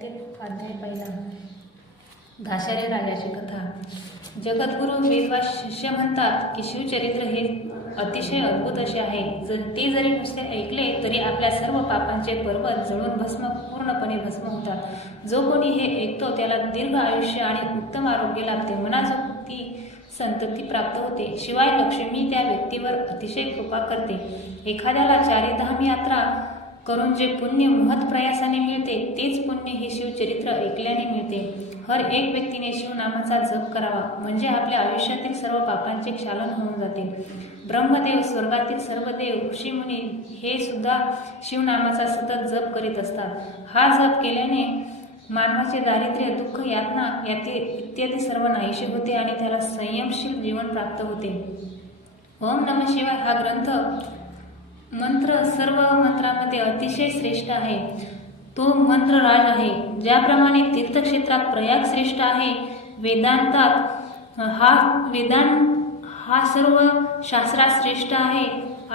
त्यातील अध्याय पहिला. दाशारी राजाची कथा. जगद्गुरू वेदव्यास शिष्य म्हणतात की शिवचरित्र हे अतिशय अद्भुत असे आहे. ते जरी नुसते ऐकले तरी आपल्या सर्व पापांचे पर्वत जळून पूर्णपणे भस्म होतात. जो कोणी हे ऐकतो त्याला दीर्घ आयुष्य आणि उत्तम आरोग्य लाभते. मनाजोगती संतती प्राप्त होते. शिवाय लक्ष्मी त्या व्यक्तीवर अतिशय कृपा करते. एखाद्याला चारिधाम यात्रा करून जे पुण्य महत् प्रयासाने मिळते तेच पुण्य हे शिवचरित्र ऐकल्याने मिळते. हर एक व्यक्तीने शिवनामाचा जप करावा म्हणजे आपल्या आयुष्यातील सर्व पापांचे क्षालन होऊन जाते. ब्रह्मदेव, स्वर्गातील सर्व देव, ऋषीमुनी हे सुद्धा शिवनामाचा सतत जप करीत असतात. हा जप केल्याने मानवाचे दारिद्र्य, दुःख, यातना इत्यादी सर्व नाहीसे होते आणि त्याला संयमशील जीवन प्राप्त होते. ओम नमः शिवाय हा ग्रंथ मंत्र सर्व मंत्रांमध्ये अतिशय श्रेष्ठ आहे. तो मंत्र राज आहे. ज्याप्रमाणे तीर्थक्षेत्रात प्रयाग श्रेष्ठ आहे, वेदांतात हा सर्व शास्त्रात श्रेष्ठ आहे,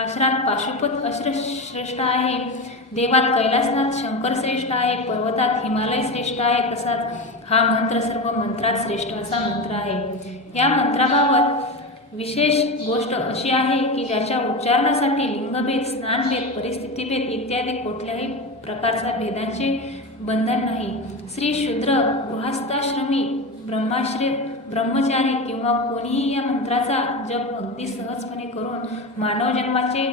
आश्रात पाशुपत श्रेष्ठ आहे, देवात कैलासनाथ शंकर श्रेष्ठ आहे, पर्वतात हिमालय श्रेष्ठ आहे, तसाच हा मंत्र सर्व मंत्रात श्रेष्ठ असा मंत्र आहे. या मंत्राबाबत विशेष गोष्ट अशी आहे की ज्याच्या उच्चारणासाठी लिंगभेद, स्नानभेद, परिस्थितीभेद इत्यादी कुठल्याही प्रकारचा भेदांचे बंधन नाही. स्त्री, शूद्र, गृहस्थाश्रमी, ब्रह्मचारी किंवा कोणीही या मंत्राचा जप अगदी सहजपणे करून मानव जन्माचे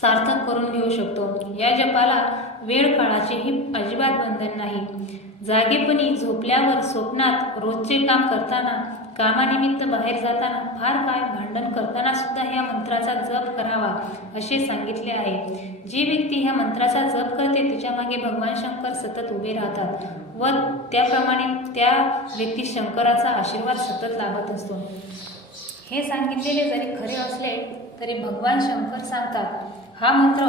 सार्थक करून घेऊ शकतो. या जपाला वेळ काळाचेही अजिबात बंधन नाही. जागेपणी, झोपल्यावर, स्वप्नात, रोजचे काम करताना, कामानिमित्त बाहेर जाताना, फार काय भांडण करताना सुद्धा ह्या मंत्राचा जप करावा असे सांगितले आहे. जी व्यक्ती ह्या मंत्राचा जप करते तिच्या मागे भगवान शंकर सतत उभे राहतात व त्याप्रमाणे त्या व्यक्ती शंकराचा आशीर्वाद सतत लाभत असतो. हे सांगितलेले जरी खरे असले तरी भगवान शंकर सांगतात हा मंत्र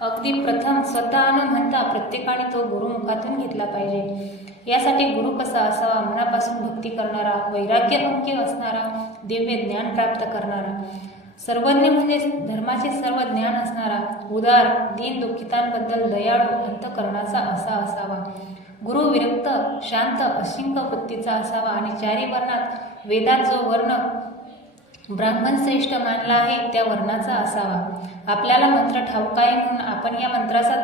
अगदी प्रथम स्वतः न म्हणता प्रत्येकाने तो गुरुमुखातून घेतला पाहिजे. यासाठी गुरु कसा असावा? मनापासून भक्ती करणारा, वैराग्य अंकी असणारा, दिव्य ज्ञान प्राप्त करणारा, सर्वज्ञ म्हणजे धर्माचे सर्व ज्ञान असणारा, उदार, दीन दुःखितांबद्दल दयाळू अंतःकरणाचा असा असावा. गुरु विरक्त, शांत, अशिंक वृत्तीचा असावा आणि चारी वर्णात वेदात जो वर्ण ब्राह्मण श्रेष्ठ मानला आहे त्या वर्णाचा असावा. आपल्याला मंत्र ठाऊक आहे म्हणून आपण या मंत्राचा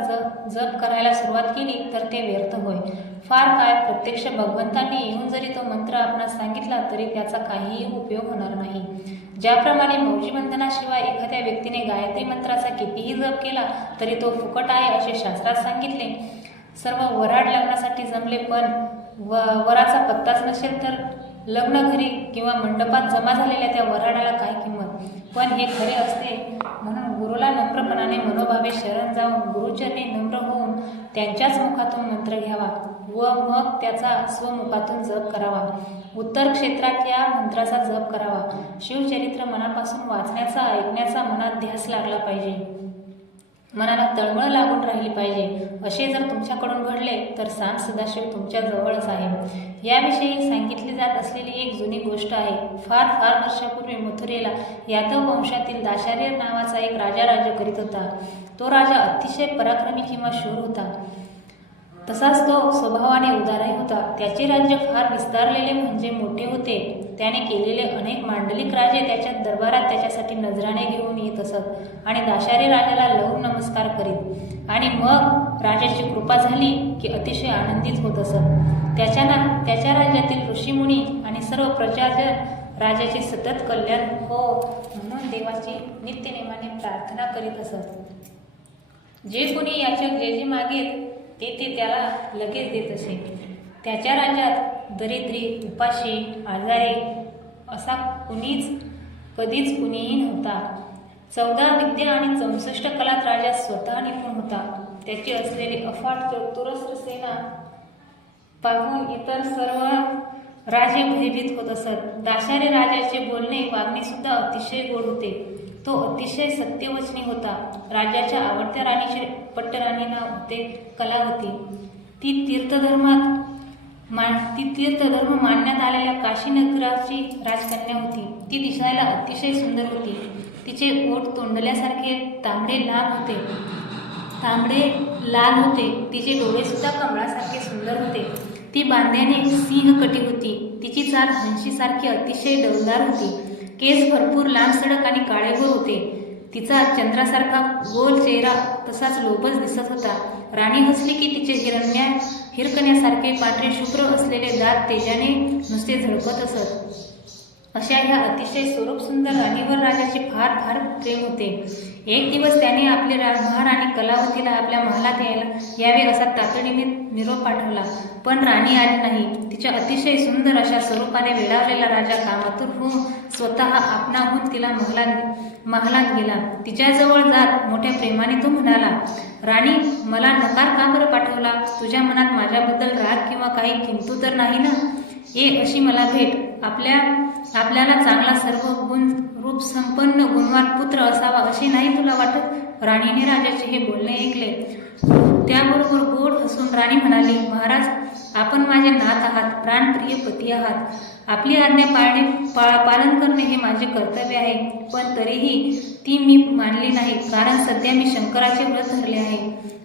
जप करायला सुरुवात केली तर ते व्यर्थ होय. फार काय, प्रत्यक्ष भगवंतांनी येऊन जरी तो मंत्र आपणास सांगितला तरी त्याचा काहीही उपयोग होणार नाही. ज्याप्रमाणे मौजीबंधनाशिवाय एखाद्या व्यक्तीने गायत्री मंत्राचा कितीही जप केला तरी तो फुकट आहे असे शास्त्रात सांगितले. सर्व वऱ्हाड लग्नासाठी जमले पण वराचा पत्ताच नसेल तर लग्न घरी किंवा मंडपात जमा झालेल्या त्या वऱ्हाडाला काय किंमत. पण हे खरे असते म्हणून गुरुला नम्रपणाने मनोभावे शरण जाऊन गुरुचरणी नम्र होऊन त्यांच्याच मुखातून मंत्र घ्यावा व मग त्याचा स्वमुखातून जप करावा. उत्तर क्षेत्रात या मंत्राचा जप करावा. शिवचरित्र मनापासून वाचण्याचा, ऐकण्याचा मनात ध्यास लागला पाहिजे. मनाला तळमळ लागून राहिली पाहिजे. असे जर तुमच्याकडून घडले तर सांब सदाशिव तुमच्या जवळच आहे. याविषयी सांगितली जात असलेली एक जुनी गोष्ट आहे. फार वर्षापूर्वी मथुरेला यादव वंशातील दाशारी नावाचा एक राजा राज्य करीत होता. तो राजा अतिशय पराक्रमी किंवा शूर होता. तसाच तो स्वभावाने उदारही होता. त्याचे राज्य फार विस्तारलेले म्हणजे मोठे होते. त्याने केलेले अनेक मांडलिक राजे त्याच्या दरबारात त्याच्यासाठी नजराणे घेऊन येत असत आणि दाशारी राजाला लवून नमस्कार करीत आणि मग राजाची कृपा झाली की अतिशय आनंदित होत असत. त्याच्या राज्यातील ऋषीमुनी आणि सर्व प्रजाजन राजाचे सतत कल्याण हो म्हणून देवाची नित्यनेमाने प्रार्थना करीत असत. जे कोणी याचे जे मागेल ते त्याला लगेच देत असे. त्याच्या राज्यात दरिद्री, उपाशी, आजारी असा कधीच कुणीही नव्हता. 14 विद्या आणि 64 कलात राजा स्वतः निपुण होता. त्याची असलेली अफाट चतुरस्र सेना पाहून इतर सर्व राजे भयभीत होत असत. दाशारी राजाचे बोलणे, वागणे सुद्धा अतिशय गोड होते. तो अतिशय सत्यवचनी होता. राजाच्या आवडत्या राणीचे पट्टराणी नाव होते कलावती. ती तीर्थधर्म मानण्यात आलेल्या काशी नगराची राजकन्या होती. ती दिसायला अतिशय सुंदर होती. तिचे ओठ तोंडल्यासारखे तांबडे लांब होते. तांबडे लाल होते, तिचे डोळे सुद्धा कमळासारखे सुंदर होते. ती बांध्याने सिंहकटी होती. तिची चाल हंशीसारखी अतिशय डौलदार होती. केस भरपूर लांबसडक आणि काळेभोर होते. तिचा चंद्रासारखा गोल चेहरा तसाच लोभस दिसत होता. राणी हसली की तिचे हिरकण्यासारखे पांढरे शुभ्र असलेले दात तेजाने नुसते झळकत असत. अशा ह्या अतिशय स्वरूपसुंदर राणीवर राजाचे फार फार प्रेम होते. एक दिवस त्याने आपली महाराणी कलावतीला आपल्या महालात यावे असा तातडीने निरोप पाठवला. पण राणी आली नाही. तिच्या अतिशय सुंदर अशा स्वरूपाने वेडावलेला राजा कामातुर होऊन स्वतः आपणाहून तिला महालात गेला. तिच्याजवळ जात मोठ्या प्रेमाने तो म्हणाला, राणी, मला नकार का बरं पाठवला? तुझ्या मनात माझ्याबद्दल राग किंवा काही किंतू तर नाही ना? ये अशी मला भेट. आपल्याला चांगला सर्व गुण रूप संपन्न गुणवान पुत्र असावा असे नाही तुला वाटत? राणीने राजाचे हे बोलणे ऐकले. त्याबरोबर गोड हसून राणी म्हणाली, महाराज, आपण माझे नाथ आहात, प्राणप्रिय पती आहात. आपली आज्ञा पालन करणे हे माझे कर्तव्य आहे. पण तरीही ती मी मानली नाही, कारण सध्या मी शंकराचे व्रत धरले आहे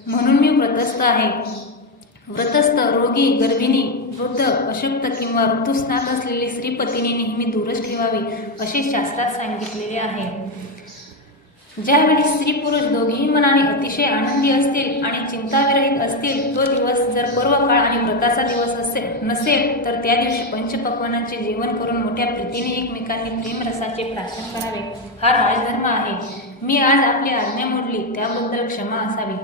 म्हणून मी व्रतस्थ आहे. व्रतस्थ, रोगी, गर्भिणी, वृद्ध, अशक्त किंवा ऋतुस्नात असलेले स्त्रीपतीने नेहमी दूरच ठेवावे असे शास्त्रात सांगितलेले आहे. ज्यावेळी स्त्री पुरुष दोघेही मनाने अतिशय आनंदी असतील आणि चिंताविरहित असतील, तो दिवस जर पर्वकाळ आणि व्रताचा दिवस नसेल तर त्या दिवशी पंचपक्वानांचे जेवण करून मोठ्या प्रीतीने एकमेकांनी प्रेमरसाचे प्राशन करावे, हा राजधर्म आहे. मी आज आपली आज्ञा मोडली त्याबद्दल क्षमा असावी.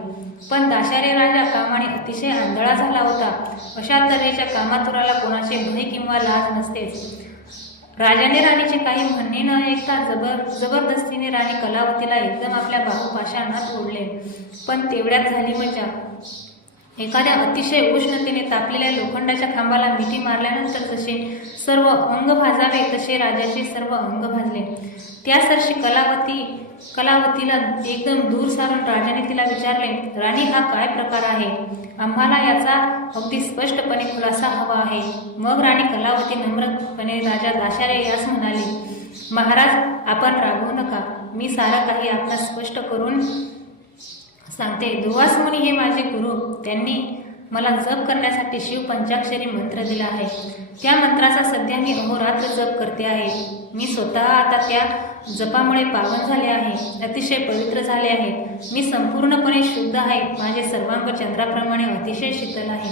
पण दाशारे राजा कामाने अतिशय आंधळा झाला होता. अशा तऱ्हेच्या कामातुराला कोणाचे भय किंवा लाज नसतेच. राजाने राणीचे काही म्हणणे न ऐकता जबरदस्तीने राणी कलावतीला एकदम आपल्या बाहुपाशात ओढले. पण तेवढ्यात झाली मजा. एखाद्या अतिशय उष्णतेने तापलेल्या लोखंडाच्या खांबाला मिठी मारल्यानंतर जसे सर्व अंग भाजावे तसे राजाचे सर्व अंग भाजले. त्यासरशी कलावतीला एकदम दूर सारून राजाने तिला विचारले, राणी, हा काय प्रकार आहे? आम्हाला याचा अगदी स्पष्टपणे खुलासा हवा आहे. मग राणी कलावती नम्रपणे राजा दाशारे यास म्हणाली, महाराज, आपण रागवू नका. मी सारं काही आपणास स्पष्ट करून सांगते. दुर्वास मुनी हे माझे गुरु. त्यांनी मला जप करण्यासाठी शिव पंचाक्षरी मंत्र दिला आहे. त्या मंत्राचा सध्या मी अहोरात्र जप करते आहे. मी स्वतः आता त्या जपामुळे पावन झाले आहे, अतिशय पवित्र झाले आहे. मी संपूर्णपणे शुद्ध आहे. माझे सर्वांग चंद्राप्रमाणे अतिशय शीतल आहे.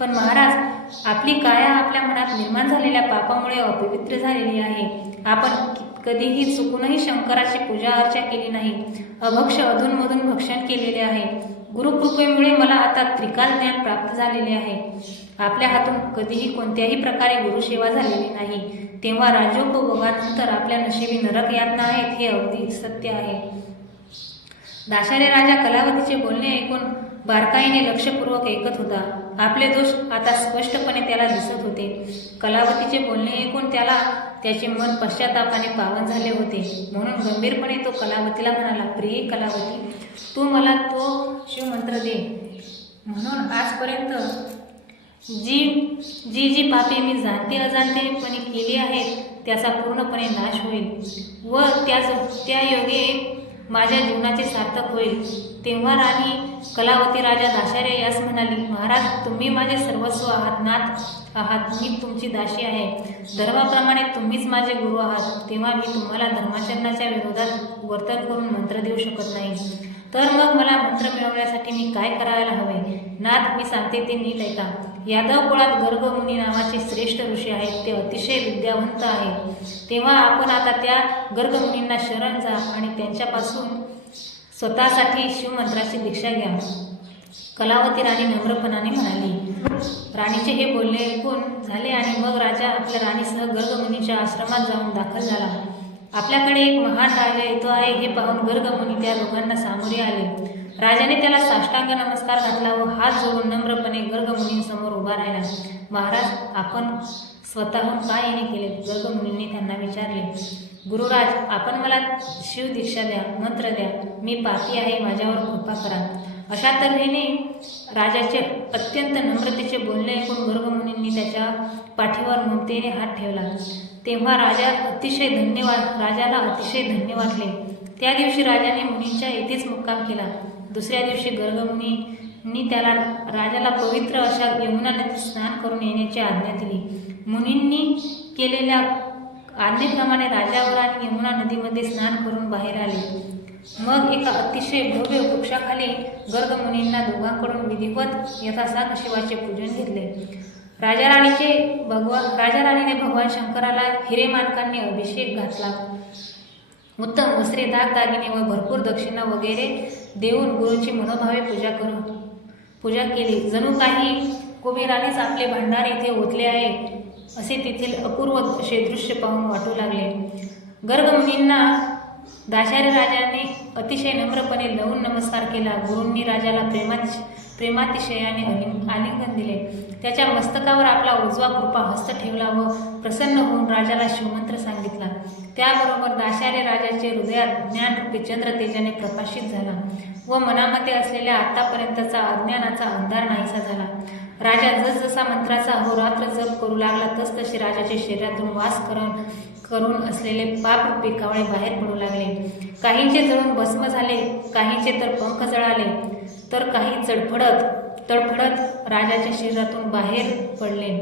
पण महाराज, आपली काया आपल्या मनात निर्माण झालेल्या पापामुळे अपवित्र झालेली आहे. आपण कधीही चुकूनही शंकराची पूजा अर्चा केली नाही. अभक्ष अधूनमधून भक्षण केलेले आहे. गुरुकृपेमुळे मला आता त्रिकाल ज्ञान प्राप्त झालेले आहे. आपल्या हातून कधीही कोणत्याही प्रकारे गुरुसेवा झालेली नाही. तेव्हा राजोपभोगानंतर आपल्या नशिबी नरक यातना आहेत हे अगदी सत्य आहे. दाशारे राजा कलावतीचे बोलणे ऐकून बारकाईने लक्षपूर्वक ऐकत होता. आपले दोष आता स्पष्टपणे त्याला दिसत होते. कलावतीचे बोलणे ऐकून त्याचे मन पश्चातापाने पावन झाले होते. म्हणून गंभीरपणे तो कलावतीला म्हणाला, प्रिय कलावती, तू मला तो शिवमंत्र दे. म्हणून आजपर्यंत जी पापे मी जाणते अजाणतेपणे केली आहेत त्याचा पूर्णपणे नाश होईल व त्या योगे माझ्या जीवनाचे सार्थक होईल. तेव्हा राणी कलावती राजा दाशारे यास म्हणाली, महाराज, तुम्ही माझे सर्वस्व आहात, नाथ आहात. मी तुमची दासी आहे. धर्माप्रमाणे तुम्हीच माझे गुरु आहात. तेव्हा मी तुम्हाला धर्माचरणाच्या विरोधात वर्तन करून मंत्र देऊ शकत नाही. तर मग मला मंत्र मिळवण्यासाठी मी काय करायला हवे? नाथ, मी सांगते ते नीट ऐका. यादव कुळात गर्ग मुनी नावाचे श्रेष्ठ ऋषी आहेत. ते अतिशय विद्यावंत आहेत. तेव्हा आपण आता त्या गर्ग मुनींना शरण जा आणि त्यांच्यापासून स्वतःसाठी शिवमंत्राची दीक्षा घ्या. कलावती राणी नम्रपणाने म्हणाली. राणीचे हे बोलणे ऐकून झाले आणि मग राजा आपल्या राणीसह गर्गमुनीच्या आश्रमात जाऊन दाखल झाला. आपल्याकडे एक महान राजा येतो आहे हे पाहून गर्गमुनी त्या दोघांना सामोरे आले. राजाने त्याला साष्टांग नमस्कार घातला व हात जोडून नम्रपणे गर्गमुनींसमोर उभा राहिला. महाराज, आपण स्वतःहून काय येणे केले? गर्गमुनींनी त्यांना विचारले. गुरुराज, आपण मला शिव दीक्षा द्या, मंत्र द्या. मी पापी आहे, माझ्यावर कृपा करा. अशा तऱ्हेने राजाचे अत्यंत नम्रतेचे बोलणे ऐकून गर्गमुनींनी त्याच्या पाठीवर ममतेने हात ठेवला. तेव्हा राजाला अतिशय धन्य वाटले. त्या दिवशी राजाने मुनींच्या येथेच मुक्काम केला. दुसऱ्या दिवशी गर्गमुनी त्याला राजाला पवित्र अशा यमुना नदीत स्नान करून येण्याची आज्ञा दिली. मुनींनी केलेल्या आज्ञेप्रमाणे राजा व राणी यमुना नदीमध्ये स्नान करून बाहेर आले. मग एका अतिशय भव्य वृक्षाखाली गर्ग मुनींना दोघांकडून विधिवत यथासांग शिवाचे पूजन घेतले. राजा राणीने भगवान शंकराला हिरेमानकांनी अभिषेक घातला. उत्तम वस्त्रे, दागदागिने व भरपूर दक्षिणा वगैरे देऊन गुरूंची मनोभावे पूजा केली. जणू काही कुबेरानेच आपले भांडार येथे ओतले आहे असे तेथील अपूर्व असे दृश्य पाहून वाटू लागले. गर्ग मुनींना दाशारी राजाने अतिशय नम्रपणे लावून नमस्कार केला. गुरूंनी राजाला प्रेमातिशयाने आलिंगन दिले. त्याच्या मस्तकावर आपला उजवा कृपा हस्त ठेवला व प्रसन्न होऊन राजाला शिवमंत्र सांगितला. त्याबरोबर दाशारी राजाचे हृदयात ज्ञानरूपी चंद्र तेजाने प्रकाशित झाला व मनामध्ये असलेल्या आतापर्यंतचा अज्ञानाचा अंधार नाहीसा झाला. राजा जसजसा मंत्राचा अहोरात्र जप करू लागला तसतसे राजाच्या शरीरातून वास करून असलेले पापरूपी कावळे बाहेर पडू लागले. काहींचे जळून भस्म झाले, काहींचे तर पंख जळाले, तर काही तडफडत राजाच्या शरीरातून बाहेर पडले.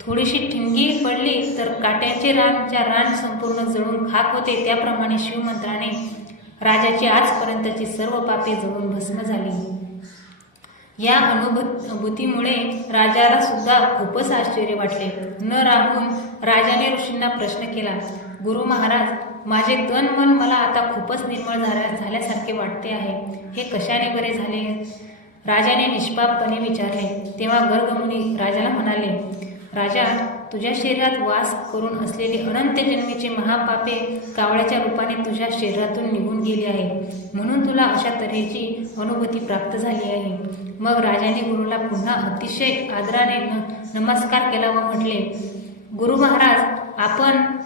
थोडीशी ठिणगी पडली तर काट्याचे रान संपूर्ण जळून खाक होते. त्याप्रमाणे शिवमंत्राने राजाची आजपर्यंतची सर्व पापे जळून भस्म झाली. या अनुभूतीमुळे राजाला सुद्धा खूपच आश्चर्य वाटले. न राहून राजाने ऋषींना प्रश्न केला, गुरु महाराज, माझे तन मन मला आता खूपच निर्मळ झाल्यासारखे वाटते आहे. हे कशाने बरे झाले? राजाने निष्पापपणे विचारले. तेव्हा गर्गमुनी राजाला म्हणाले, राजा, तुझ्या शरीरात वास करून असलेली अनंत जन्मीची महापापे कावळ्याच्या रूपाने तुझ्या शरीरातून निघून गेली आहे, म्हणून तुला अशा तऱ्हेची अनुभूती प्राप्त झाली आहे. मग राजाने गुरुला पुन्हा अतिशय आदराने नमस्कार केला व म्हटले, गुरु महाराज, आपण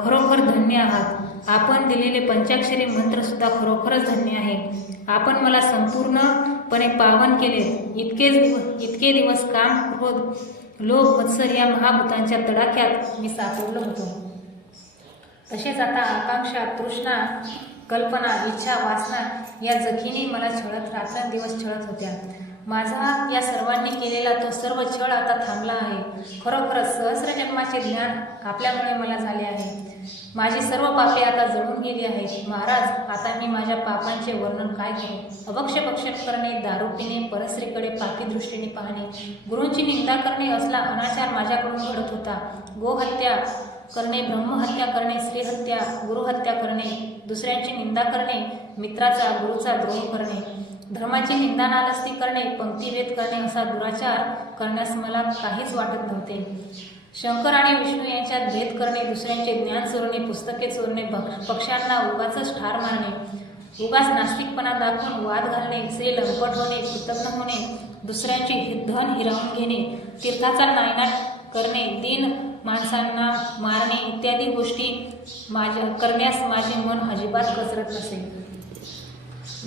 खरोखर धन्य आहात. आपण दिलेले पंचाक्षरी मंत्रसुद्धा खरोखरच धन्य आहे. आपण मला संपूर्णपणे पावन केले. इतके दिवस काम, क्रोध, लोभ, मत्सर या महाभूतांच्या तडाख्यात मी सापडलो होतो. तसेच आता आकांक्षा, तृष्णा, कल्पना, इच्छा, वासना या जखीने मला रात्रंदिवस छळत होत्या. माझा या सर्वांनी केलेला तो सर्व छळ आता थांबला आहे. खरोखरच सहस्र जन्माचे ज्ञान आपल्यामुळे मला झाले आहे. माझी सर्व पापे आता जळून गेली आहेत. महाराज, आता मी माझ्या पापांचे वर्णन काय करू? अभक्ष्यभक्षण करणे, दारू पिणे, परस्त्रीकडे पापी दृष्टीने पाहणे, गुरूंची निंदा करणे असला अनाचार माझ्याकडून घडत होता. गोहत्या करणे, ब्रह्महत्या करणे, स्त्रीहत्या, गुरुहत्या करणे, दुसऱ्यांची निंदा करणे, मित्राचा गुरुचा द्रोह करणे, धर्माची निंदा नालस्ती करणे, पंक्तिभेद करणे असा दुराचार करण्यास मला काहीच वाटत नव्हते. शंकर आणि विष्णू यांच्यात भेद करणे, दुसऱ्यांचे ज्ञान चोरणे, पुस्तके चोरणे, पक्ष्यांना उगाचच ठार मारणे, उगाच नास्तिकपणा दाखवून वाद घालणे, स्त्री लंपट होणे, कृतज्ञ होणे, दुसऱ्यांचे धन हिरावून घेणे, तीर्थाचा नायनाट करणे, दीन माणसांना मारणे इत्यादी गोष्टी करण्यास माझे मन अजिबात कचरत नसे.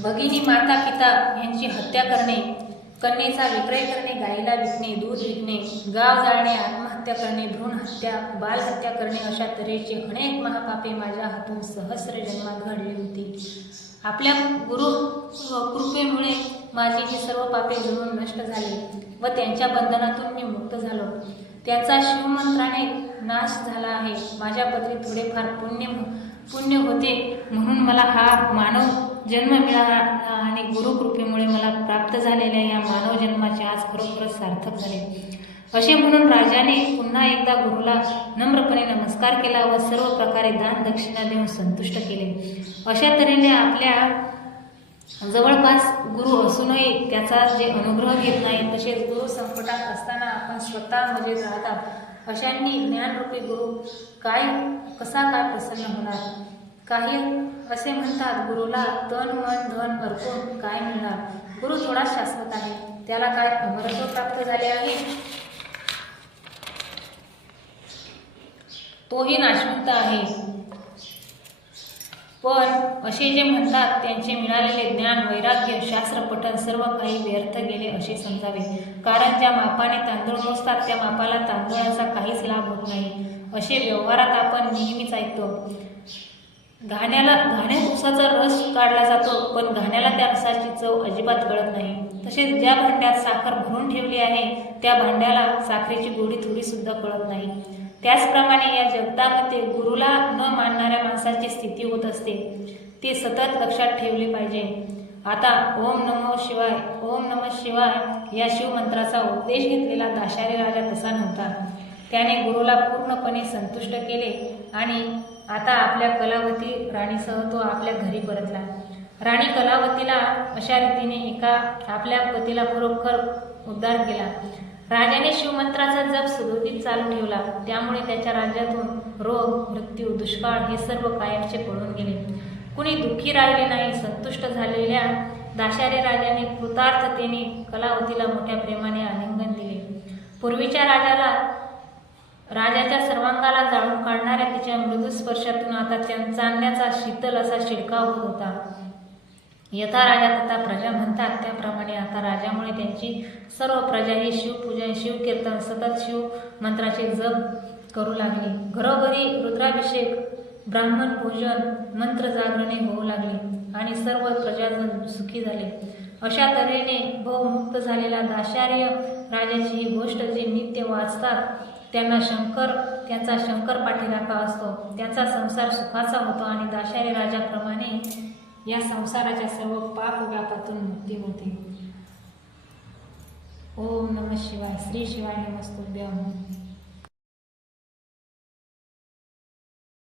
भगिनी, माता, पिता यांची हत्या करणे, कन्येचा विक्रय करणे, गाईला विकणे, दूध विकणे, गाव जाळणे, आत्महत्या करणे, भ्रूण हत्या, बालहत्या करणे अशा तऱ्हेची अनेक महापापे माझ्या हातून सहस्र जन्मात घडली होती. आपल्या गुरु कृपेमुळे माझी ही सर्व पापे जळून नष्ट झाली व त्यांच्या बंधनातून मी मुक्त झालो. त्यांचा शिवमंत्राने नाश झाला आहे. माझ्या पदरी थोडेफार पुण्य होते म्हणून मला हा मानव जन्म मिळाला आणि गुरुकृपेमुळे मला प्राप्त झालेल्या या मानव जन्माचे आज खरोखरच सार्थक झाले असे म्हणून राजाने पुन्हा एकदा गुरुला नम्रपणे नमस्कार केला व सर्व प्रकारे दान दक्षिणा देऊन संतुष्ट केले. अशा तऱ्हेने आपल्या जवळपास गुरु असूनही त्याचा जे अनुग्रह घेत नाही, तसेच गुरु संकटात असताना आपण स्वतः मजेत राहतात अशांनी ज्ञानरूपी गुरु कसा काय प्रसन्न होणार? काही असे म्हणतात, गुरुला तन मन धन अर्पून काय मिळणार? गुरु थोडा शाश्वत आहे, त्याला काय अमरत्व प्राप्त झाले आहे? तोही नाशवंत आहे. पण असे जे म्हणतात त्यांचे मिळालेले ज्ञान, वैराग्य, शास्त्र पठण सर्व काही व्यर्थ गेले असे समजावे. कारण ज्या मापाने तांदूळ मोजतात त्या मापाला तांदूळाचा काहीच लाभ होत नाही असे व्यवहारात आपण नेहमीच ऐकतो. घाण्यात उसाचा रस काढला जातो, पण घाण्याला त्या रसाची चव अजिबात कळत नाही. तसेच ज्या भांड्यात साखर भरून ठेवली आहे त्या भांड्याला साखरेची गोडी थोडी सुद्धा कळत नाही. त्याचप्रमाणे या जगतामध्ये गुरुला न मानणाऱ्या माणसाची स्थिती होत असते. ते सतत लक्षात ठेवले पाहिजे. आता ओम नमो शिवाय, ओम नमः शिवाय या शिवमंत्राचा उपदेश घेतलेला दाशारी राजा तसा नव्हता. त्याने गुरुला पूर्णपणे संतुष्ट केले आणि आता आपल्या कलावती राणीसह तो आपल्या घरी परतला. राणी कलावतीला अशा रीतीने एका आपल्या पतीला खरोखर उद्धार केला. राजाने शिवमंत्राचा जप सुरळीत चालू ठेवला. त्यामुळे त्याच्या राज्यातून रोग, मृत्यू, दुष्काळ हे सर्व कायमचे पळून गेले. कुणी दुःखी राहिले नाही. संतुष्ट झालेल्या दाशारी राजाने कृतार्थतेने कलावतीला मोठ्या प्रेमाने आलिंगन दिले. पूर्वीच्या राजाच्या सर्वांगाला जाळून काढणाऱ्या तिच्या मृदू स्पर्शातून आता चांदण्याचा शीतल असा शिडकाव होत होता. यथा राजा तथा प्रजा म्हणतात त्याप्रमाणे आता राजामुळे त्यांची सर्व प्रजा ही शिवपूजन, शिवकीर्तन, सतत शिव मंत्राचे जप करू लागली. घरोघरी रुद्राभिषेक, ब्राह्मण भोजन, मंत्र जागरणे होऊ लागली आणि सर्व प्रजाजन सुखी झाले. अशा तऱ्हेने भवमुक्त झालेला दाशार्य राजाची ही गोष्ट जे नित्य वाचतात त्यांचा शंकर पाठीराखा असतो. त्यांचा संसार सुखाचा होतो आणि दाशारी राजाप्रमाणे या संसाराच्या सर्व पाप व्यापातून मुक्ती होते. ओम नमः शिवाय. श्री शिवाय नमस्तुभ्यं.